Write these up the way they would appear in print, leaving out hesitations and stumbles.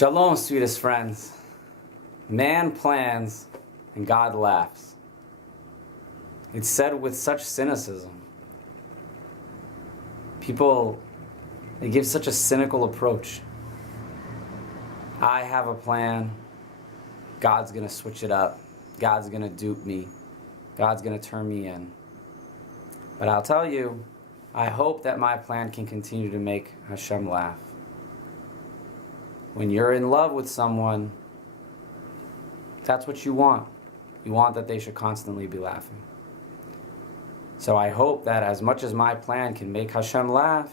Shalom, sweetest friends. Man plans and God laughs. It's said with such cynicism. People, they give such a cynical approach. I have a plan. God's going to switch it up. God's going to dupe me. God's going to turn me in. But I'll tell you, I hope that my plan can continue to make Hashem laugh. When you're in love with someone, that's what you want. You want that they should constantly be laughing. So I hope that as much as my plan can make Hashem laugh,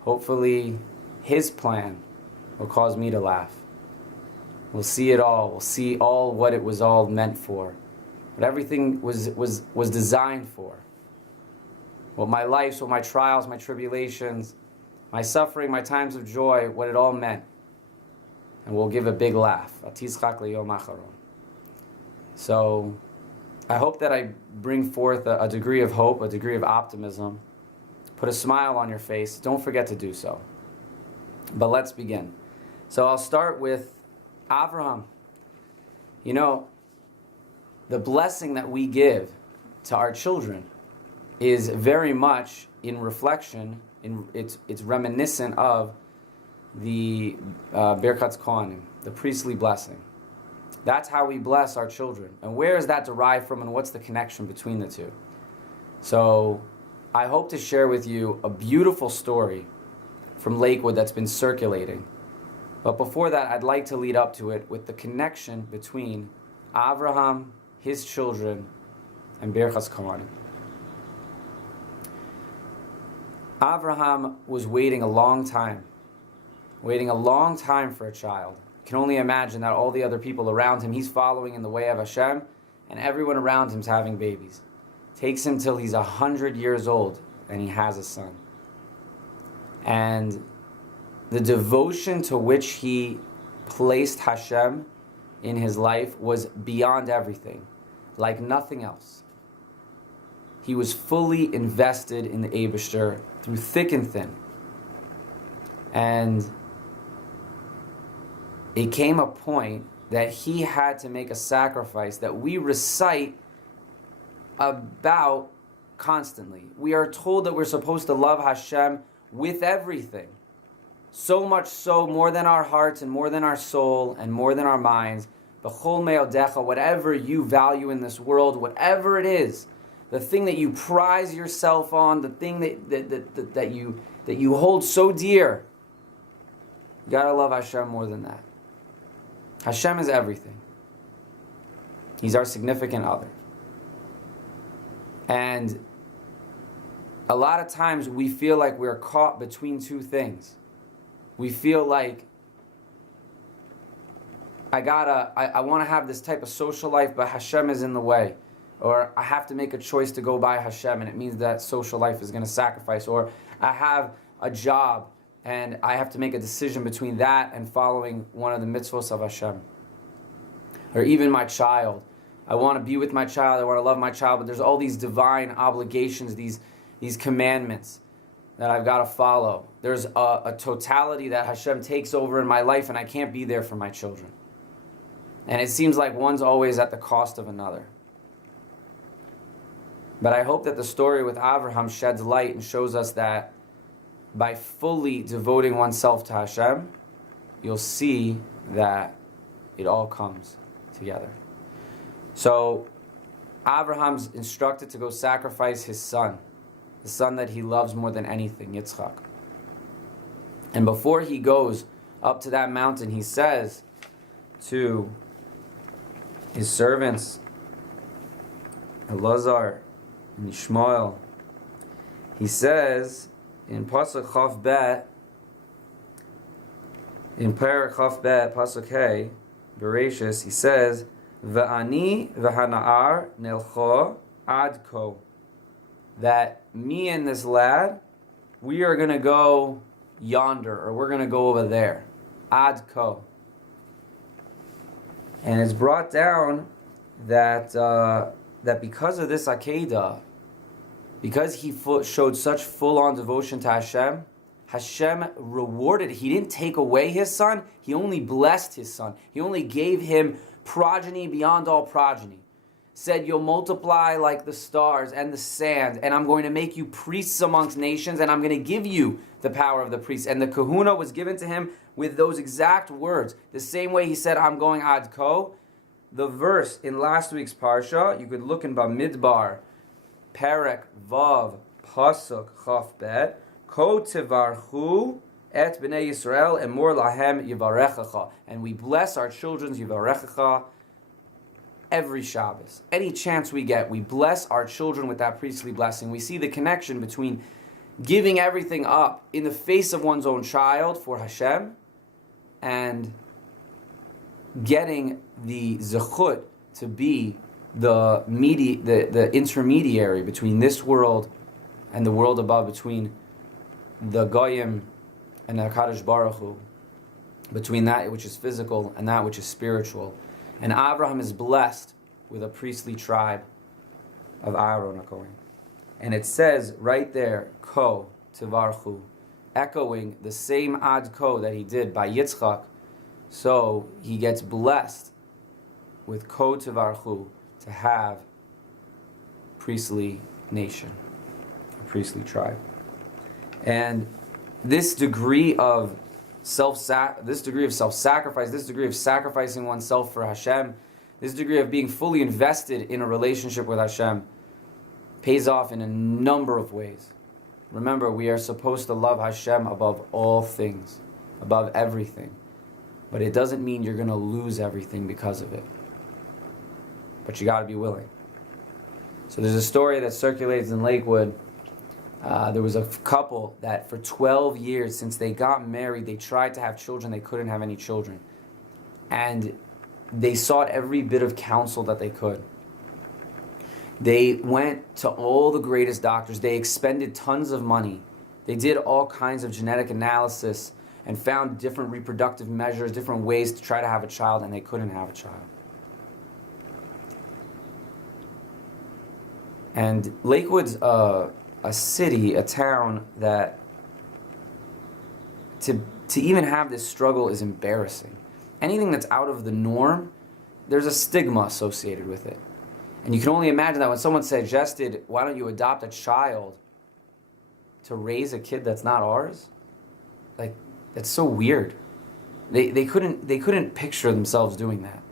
hopefully His plan will cause me to laugh. We'll see it all. We'll see all what it was all meant for. What everything was designed for. What my life, what my trials, my tribulations, my suffering, my times of joy, what it all meant. And we'll give a big laugh. So I hope that I bring forth a degree of hope, a degree of optimism. Put a smile on your face. Don't forget to do so. But let's begin. So I'll start with Avraham. You know, the blessing that we give to our children is very much in reflection, it's reminiscent of the Birkat Kohanim, the priestly blessing. That's how we bless our children. And where is that derived from, and what's the connection between the two? So I hope to share with you a beautiful story from Lakewood that's been circulating. But before that, I'd like to lead up to it with the connection between Avraham, his children, and Birkat Kohanim. Avraham was waiting a long time for a child. You can only imagine that all the other people around him, he's following in the way of Hashem, and everyone around him's having babies. It takes him till he's 100 years old, and he has a son. And the devotion to which he placed Hashem in his life was beyond everything, like nothing else. He was fully invested in the Eibishter through thick and thin. And it came a point that he had to make a sacrifice that we recite about constantly. We are told that we're supposed to love Hashem with everything. So much so, more than our hearts and more than our soul and more than our minds. B'chol Meodecha, whatever you value in this world, whatever it is, the thing that you prize yourself on, the thing that you hold so dear, you gotta love Hashem more than that. Hashem is everything. He's our significant other. And a lot of times we feel like we're caught between two things. We feel like I want to have this type of social life, but Hashem is in the way. Or I have to make a choice to go by Hashem, and it means that social life is going to sacrifice. Or I have a job, and I have to make a decision between that and following one of the mitzvos of Hashem. Or even my child. I want to be with my child, I want to love my child, but there's all these divine obligations, these commandments that I've got to follow. There's a totality that Hashem takes over in my life, and I can't be there for my children. And it seems like one's always at the cost of another. But I hope that the story with Avraham sheds light and shows us that by fully devoting oneself to Hashem, you'll see that it all comes together. So Abraham's instructed to go sacrifice his son, the son that he loves more than anything, Yitzchak. And before he goes up to that mountain, he says to his servants, Elazar and Ishmael, he says in Pasuk Chaf Bet, in Parak Chaf Bet, Pasuk Hey, Bereshis, he says, V'ani v'hana'ar nelcho adko, that me and this lad, we are going to go yonder, or we're going to go over there, adko. And it's brought down that because of this Akedah, because he showed such full-on devotion to Hashem, Hashem rewarded. He didn't take away his son. He only blessed his son. He only gave him progeny beyond all progeny. Said, you'll multiply like the stars and the sand, and I'm going to make you priests amongst nations, and I'm going to give you the power of the priests. And the kahuna was given to him with those exact words. The same way he said, I'm going ad ko. The verse in last week's parsha, you could look in Bamidbar, Perek Vav Pasuk Chaf Bet, Ko Tivarchu et Bnei Yisrael Emor Lahem Yivarechacha. And we bless our children's Yivarechacha every Shabbos. Any chance we get, we bless our children with that priestly blessing. We see the connection between giving everything up in the face of one's own child for Hashem and getting the zechut to be the intermediary between this world and the world above, between the Goyim and the HaKadosh Baruch Hu, between that which is physical and that which is spiritual. And Avraham is blessed with a priestly tribe of Aaron HaKohen. And it says right there, Ko Tivarchu, echoing the same Ad Ko that he did by Yitzchak. So he gets blessed with Ko Tivarchu to have priestly nation, a priestly tribe. And this degree of self-sacrifice, this degree of sacrificing oneself for Hashem, this degree of being fully invested in a relationship with Hashem pays off in a number of ways. Remember, we are supposed to love Hashem above all things, above everything. But it doesn't mean you're going to lose everything because of it. But you got to be willing. So there's a story that circulates in Lakewood. There was a couple that for 12 years, since they got married, they tried to have children. They couldn't have any children. And they sought every bit of counsel that they could. They went to all the greatest doctors. They expended tons of money. They did all kinds of genetic analysis and found different reproductive measures, different ways to try to have a child, and they couldn't have a child. And Lakewood's a city, a town that to even have this struggle is embarrassing. Anything that's out of the norm, there's a stigma associated with it. And you can only imagine that when someone suggested, why don't you adopt a child to raise a kid that's not ours? Like, that's so weird. They couldn't picture themselves doing that.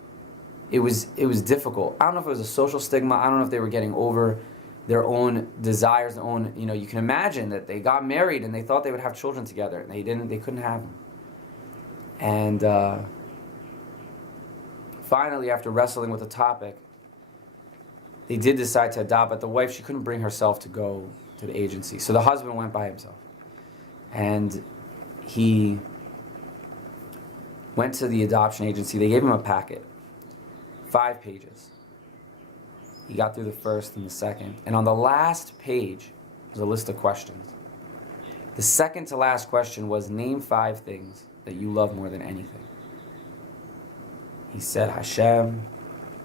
It was difficult. I don't know if it was a social stigma. I don't know if they were getting over their own desires, their own, you can imagine that they got married and they thought they would have children together and they couldn't have them. And finally, after wrestling with the topic, they did decide to adopt, but the wife, she couldn't bring herself to go to the agency. So the husband went by himself. And he went to the adoption agency. They gave him a packet, 5 pages. He got through the first and the second. And on the last page was a list of questions. The second to last question was, name 5 things that you love more than anything. He said Hashem,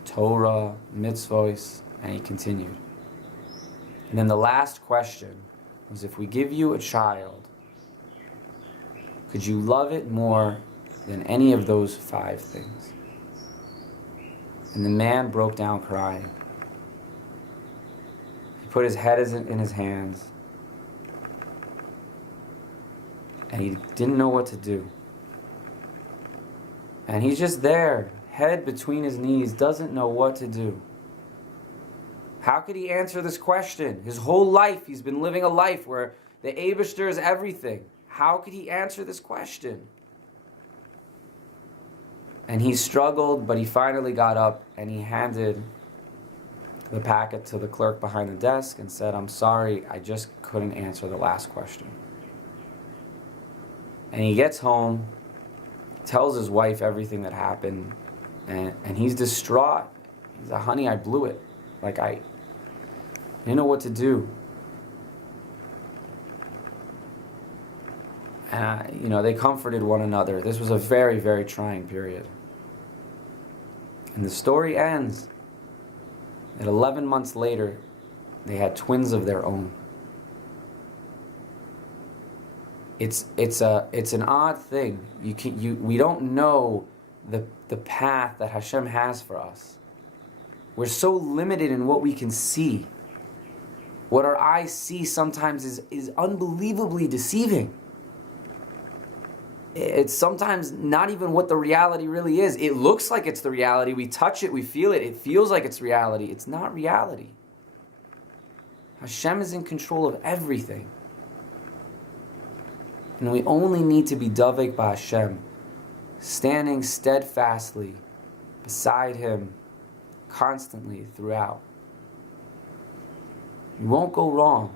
Torah, mitzvos, and he continued. And then the last question was, if we give you a child, could you love it more than any of those 5 things? And the man broke down crying. He put his head in his hands, and he didn't know what to do. And he's just there, head between his knees, doesn't know what to do. How could he answer this question? His whole life, he's been living a life where the Eibishter is everything. How could he answer this question? And he struggled, but he finally got up and he handed the packet to the clerk behind the desk and said, I'm sorry, I just couldn't answer the last question. And he gets home, tells his wife everything that happened, and he's distraught. He's like, honey, I blew it. Like, I didn't know what to do. And, they comforted one another. This was a very, very trying period. And the story ends that 11 months later, they had twins of their own. It's an odd thing. We don't know the path that Hashem has for us. We're so limited in what we can see. What our eyes see sometimes is unbelievably deceiving. It's sometimes not even what the reality really is. It looks like it's the reality. We touch it, we feel it. It feels like it's reality. It's not reality. Hashem is in control of everything. And we only need to be davek by Hashem, standing steadfastly beside Him constantly throughout. You won't go wrong.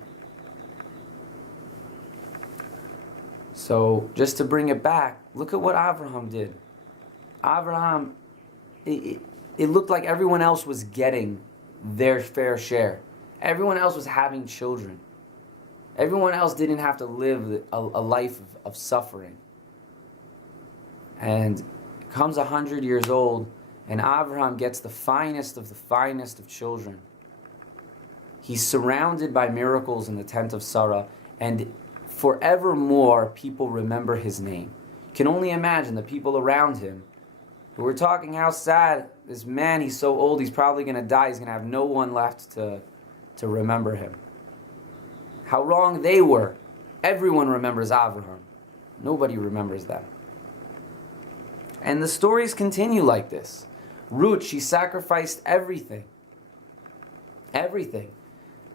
So, just to bring it back, look at what Avraham did. Avraham, it looked like everyone else was getting their fair share. Everyone else was having children. Everyone else didn't have to live a life of suffering. And comes 100 years old, and Avraham gets the finest of children. He's surrounded by miracles in the tent of Sarah, and forevermore people remember his name. You can only imagine the people around him who were talking how sad this man, he's so old, he's probably going to die, he's going to have no one left to remember him. How wrong they were. Everyone remembers Avraham. Nobody remembers them. And the stories continue like this. Ruth, she sacrificed everything. Everything.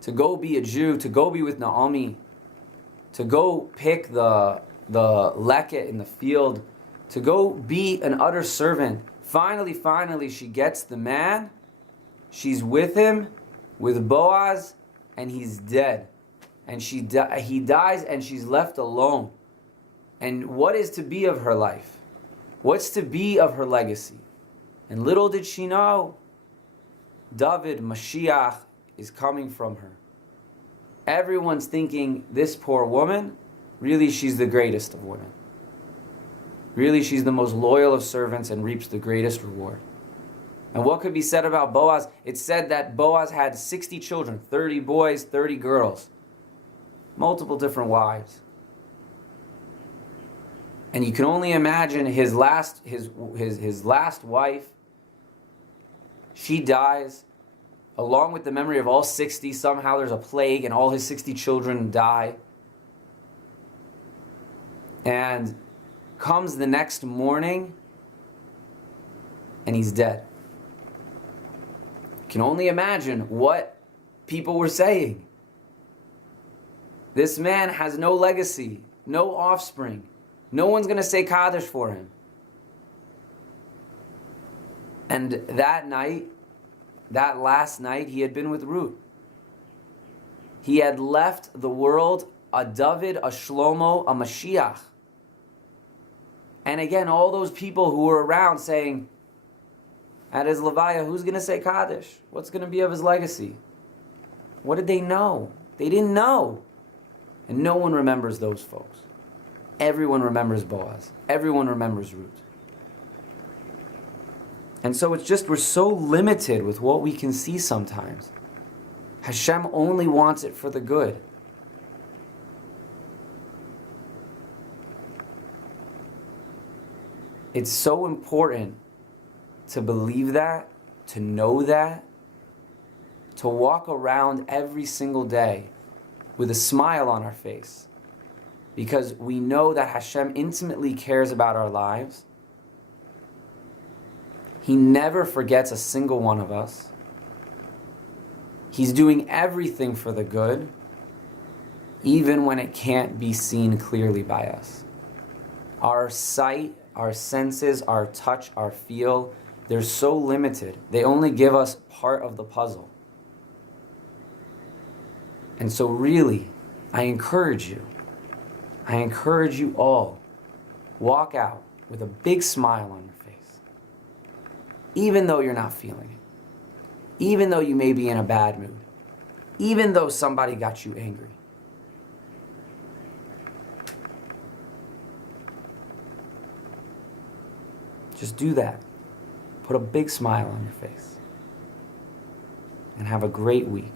To go be a Jew, to go be with Naomi, to go pick the leket in the field, to go be an utter servant. Finally, she gets the man. She's with him, with Boaz, and he's dead. And he dies, and she's left alone. And what is to be of her life? What's to be of her legacy? And little did she know, David, Mashiach, is coming from her. Everyone's thinking, this poor woman, really she's the greatest of women. Really she's the most loyal of servants and reaps the greatest reward. And what could be said about Boaz? It's said that Boaz had 60 children, 30 boys, 30 girls. Multiple different wives. And you can only imagine his last wife, she dies. Along with the memory of all 60, somehow there's a plague and all his 60 children die. And comes the next morning and he's dead. You can only imagine what people were saying. This man has no legacy, no offspring. No one's going to say Kaddish for him. And that night, that last night, he had been with Ruth. He had left the world a David, a Shlomo, a Mashiach. And again, all those people who were around saying, at his Levaya, who's going to say Kaddish? What's going to be of his legacy? What did they know? They didn't know. And no one remembers those folks. Everyone remembers Boaz. Everyone remembers Ruth. And so it's just, we're so limited with what we can see sometimes. Hashem only wants it for the good. It's so important to believe that, to know that, to walk around every single day with a smile on our face. Because we know that Hashem intimately cares about our lives. He never forgets a single one of us. He's doing everything for the good, even when it can't be seen clearly by us. Our sight, our senses, our touch, our feel, they're so limited. They only give us part of the puzzle. And so really, I encourage you all, walk out with a big smile on your face. Even though you're not feeling it. Even though you may be in a bad mood. Even though somebody got you angry. Just do that. Put a big smile on your face. And have a great week.